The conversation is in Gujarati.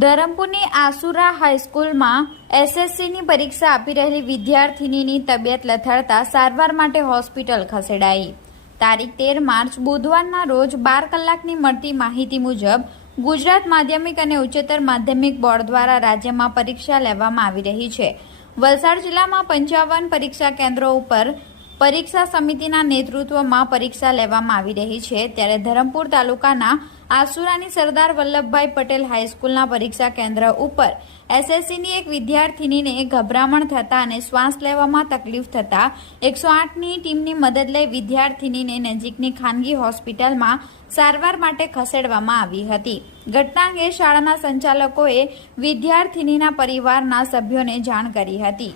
ધરમપુરની આસુરા હાઈસ્કૂલમાં એસએસસીની પરીક્ષા આપી રહેલી વિદ્યાર્થિનીની તબિયત લથડતા સારવાર માટે હોસ્પિટલ ખસેડાઈ। તારીખ 13 માર્ચ બુધવારના રોજ 12 કલાકની મળતી માહિતી મુજબ ગુજરાત માધ્યમિક અને ઉચ્ચતર માધ્યમિક બોર્ડ દ્વારા રાજ્યમાં પરીક્ષા લેવામાં આવી રહી છે। વલસાડ જિલ્લામાં 55 પરીક્ષા કેન્દ્રો ઉપર પરીક્ષા સમિતિના નેતૃત્વમાં પરીક્ષા લેવામાં આવી રહી છે। ત્યારે ધરમપુર તાલુકાના આસુરાની સરદાર વલ્લભભાઈ પટેલ હાઈસ્કૂલના પરીક્ષા કેન્દ્ર ઉપર એસએસસીની એક વિદ્યાર્થિનીને ગભરામણ થતા અને શ્વાસ લેવામાં તકલીફ થતા 108ની ટીમની મદદ લઈ વિદ્યાર્થિનીને નજીકની ખાનગી હોસ્પિટલમાં સારવાર માટે ખસેડવામાં આવી હતી। ઘટના અંગે શાળાના સંચાલકોએ વિદ્યાર્થિનીના પરિવારના સભ્યોને જાણ કરી હતી।